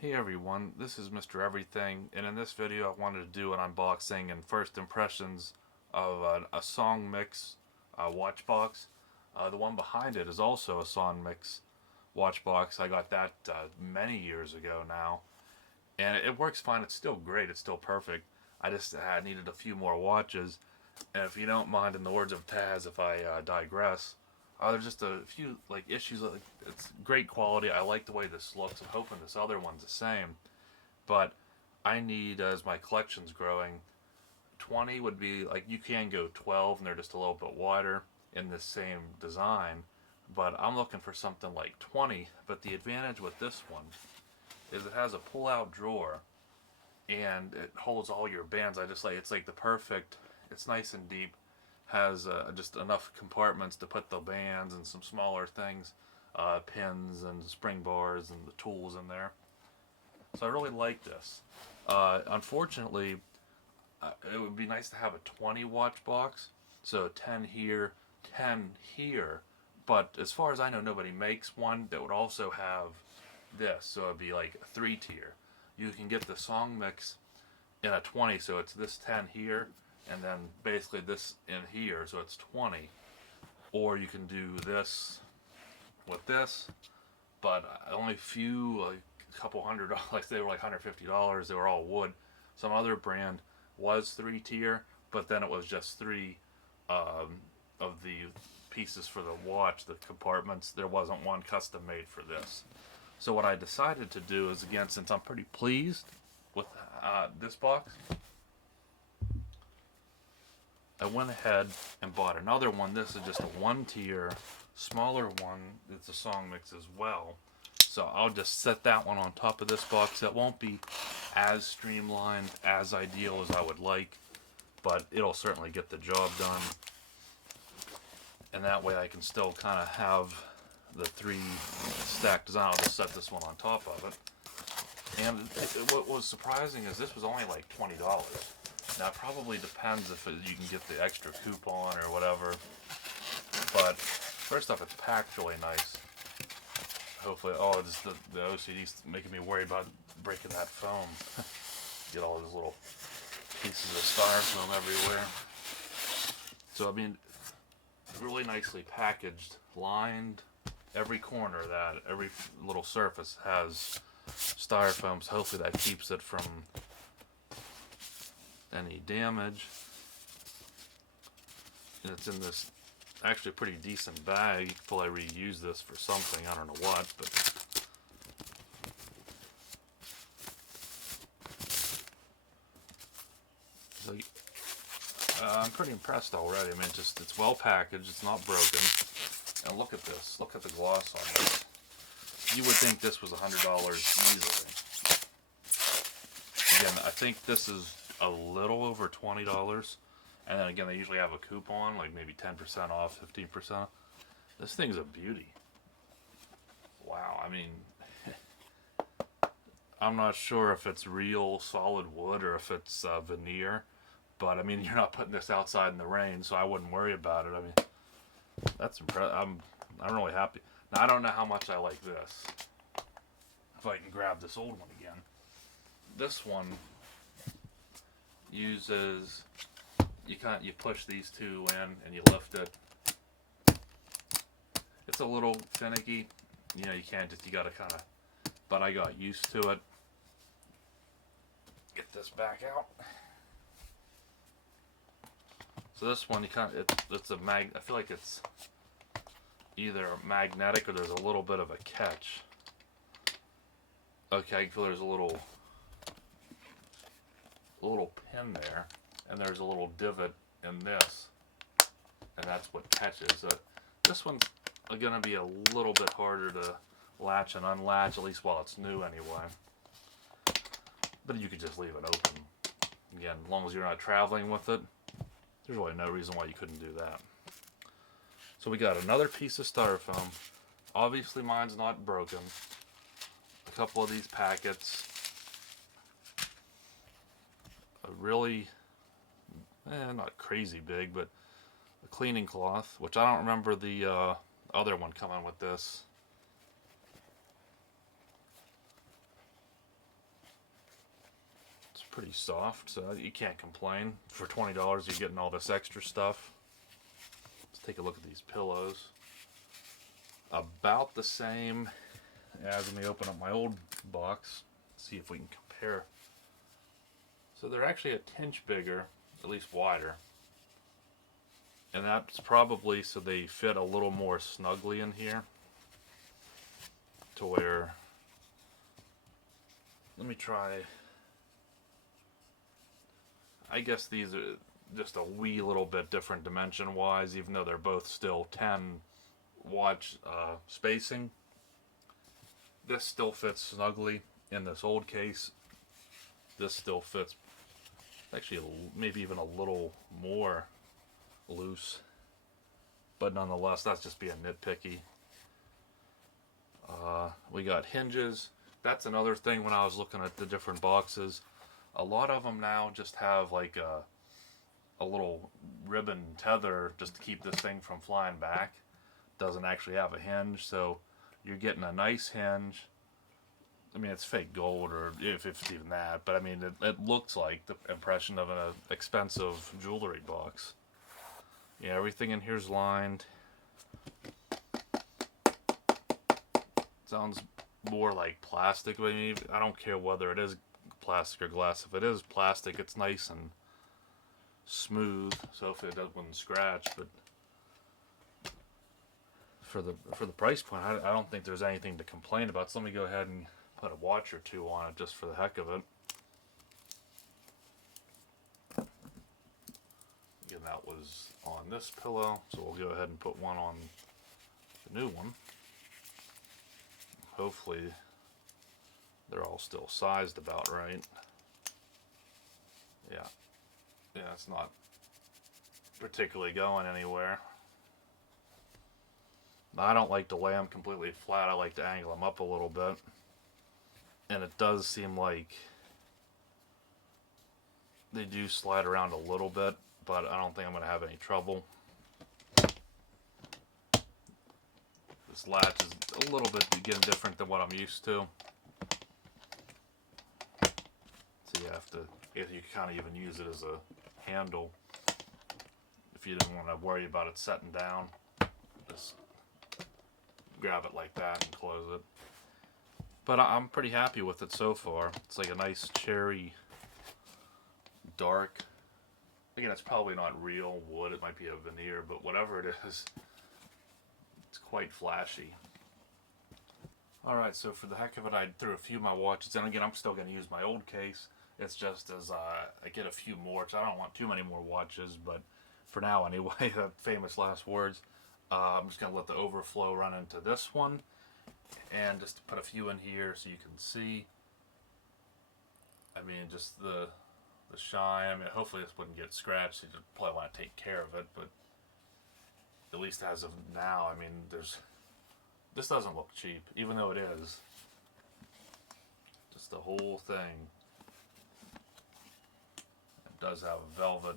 Hey everyone, this is Mr. Everything, and in this video I wanted to do an unboxing and first impressions of a Songmix watch box. The one behind it is also a Songmix watch box. I got that many years ago now, and it works fine. It's still great. It's still perfect. I just needed a few more watches, and if you don't mind, in the words of Taz, if I digress, there's just a few issues. Like, it's great quality. I like the way this looks. I'm hoping this other one's the same, but I need, as my collection's growing, 20 would be like, you can go 12, and they're just a little bit wider in the same design. But I'm looking for something like 20. But the advantage with this one is it has a pull-out drawer and it holds all your bands. I just like it's like the perfect. It's nice and deep, has just enough compartments to put the bands and some smaller things, pins and spring bars and the tools in there. So I really like this. Unfortunately, it would be nice to have a 20 watch box. So 10 here, 10 here. But as far as I know, nobody makes one that would also have this. So it'd be like a 3 tier. You can get the Song Mix in a 20, so it's this 10 here, and then basically this in here, so it's 20. Or you can do this with this, but only few, like a couple $100, like they were like $150. They were all wood. Some other brand was 3 tier, but then it was just three of the pieces for the watch, the compartments. There wasn't one custom made for this. So what I decided to do is, again, since I'm pretty pleased with this box, I went ahead and bought another one. This is just a 1 tier, smaller one. It's a Song Mix as well. So I'll just set that one on top of this box. It won't be as streamlined, as ideal as I would like, but it'll certainly get the job done. And that way I can still kind of have the three stacked design. I'll just set this one on top of it. And what was surprising is this was only like $20. Now it probably depends if you can get the extra coupon or whatever. But first off, it's packed really nice. Hopefully, just the OCD's making me worried about breaking that foam. Get all those little pieces of styrofoam everywhere. So I mean, really nicely packaged, lined. Every corner of that, every little surface has styrofoam, so hopefully that keeps it from any damage. And it's in this actually pretty decent bag. You could probably reuse this for something, I don't know what, but so, I'm pretty impressed already. I mean, it's well packaged, it's not broken. And look at this. Look at the gloss on this. You would think this was $100 easily. Again, I think this is a little over $20. And then again, they usually have a coupon, like maybe 10% off, 15%. This thing's a beauty. Wow, I mean, I'm not sure if it's real solid wood or if it's veneer. But I mean, you're not putting this outside in the rain, so I wouldn't worry about it. I mean, that's impressive. I'm really happy. Now I don't know how much I like this. If I can grab this old one again. This one uses, you push these two in and you lift it. It's a little finicky. You know, you gotta kind of, but I got used to it. Get this back out. So this one, it's a I feel like it's either magnetic or there's a little bit of a catch. Okay, I feel there's a little pin there, and there's a little divot in this, and that's what catches it. This one's gonna be a little bit harder to latch and unlatch, at least while it's new anyway. But you could just leave it open. Again, as long as you're not traveling with it, there's really no reason why you couldn't do that. So we got another piece of styrofoam. Obviously mine's not broken. A couple of these packets. A really, not crazy big, but a cleaning cloth, which I don't remember the other one coming with this. pretty soft, so you can't complain. For $20, you're getting all this extra stuff. Let's take a look at these pillows. About the same as, let me open up my old box, see if we can compare. So they're actually a tinge bigger, at least wider. And that's probably so they fit a little more snugly in here. To where, let me try, I guess these are just a wee little bit different dimension wise, even though they're both still 10 watch spacing. This still fits snugly in this old case. This still fits actually maybe even a little more loose, but nonetheless, that's just being nitpicky. We got hinges. That's another thing when I was looking at the different boxes. A lot of them now just have like a little ribbon tether just to keep this thing from flying back. Doesn't actually have a hinge, so you're getting a nice hinge. I mean, it's fake gold, or if it's even that, but I mean, it looks like the impression of an expensive jewelry box. Yeah, everything in here is lined. Sounds more like plastic. I mean, I don't care whether it is plastic or glass. If it is plastic, it's nice and smooth, so if it doesn't scratch. But for the price point, I don't think there's anything to complain about. So let me go ahead and put a watch or two on it just for the heck of it. Again, that was on this pillow, so we'll go ahead and put one on the new one. Hopefully they're all still sized about right. Yeah, it's not particularly going anywhere. I don't like to lay them completely flat. I like to angle them up a little bit. And it does seem like they do slide around a little bit, but I don't think I'm going to have any trouble. This latch is a little bit, again, different than what I'm used to. So you have to, you kind of even use it as a handle if you didn't want to worry about it setting down. Just grab it like that and close it. But I'm pretty happy with it so far. It's like a nice cherry dark. Again, it's probably not real wood. It might be a veneer, but whatever it is, it's quite flashy. Alright, so for the heck of it, I threw a few of my watches in. Again, I'm still going to use my old case. It's just as I get a few more, so I don't want too many more watches, but for now anyway, the famous last words. I'm just going to let the overflow run into this one, and just to put a few in here so you can see. I mean, just the shine. I mean, hopefully this wouldn't get scratched. You probably want to take care of it, but at least as of now, I mean, this doesn't look cheap, even though it is. Just the whole thing. It does have velvet,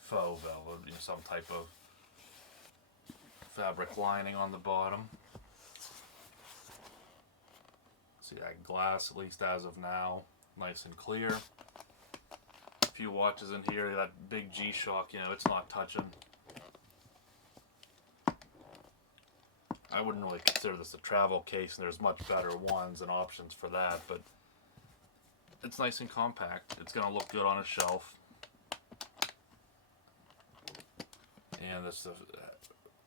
faux velvet, you know, some type of fabric lining on the bottom. See that glass, at least as of now, nice and clear. A few watches in here, that big G-Shock, you know, it's not touching. I wouldn't really consider this a travel case, and there's much better ones and options for that, but it's nice and compact. It's going to look good on a shelf. And this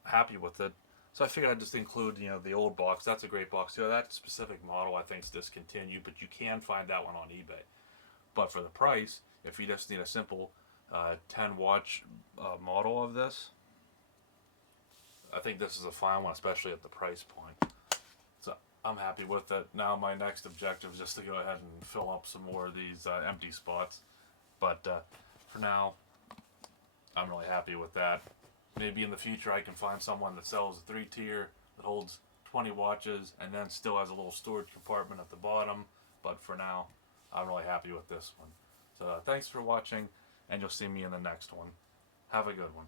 happy with it. So I figured I'd just include, you know, the old box. That's a great box. You know, that specific model I think is discontinued, but you can find that one on eBay. But for the price, if you just need a simple 10 watch model of this, I think this is a fine one, especially at the price point. So I'm happy with it. Now my next objective is just to go ahead and fill up some more of these empty spots. But for now, I'm really happy with that. Maybe in the future I can find someone that sells a 3-tier that holds 20 watches and then still has a little storage compartment at the bottom. But for now, I'm really happy with this one. So thanks for watching, and you'll see me in the next one. Have a good one.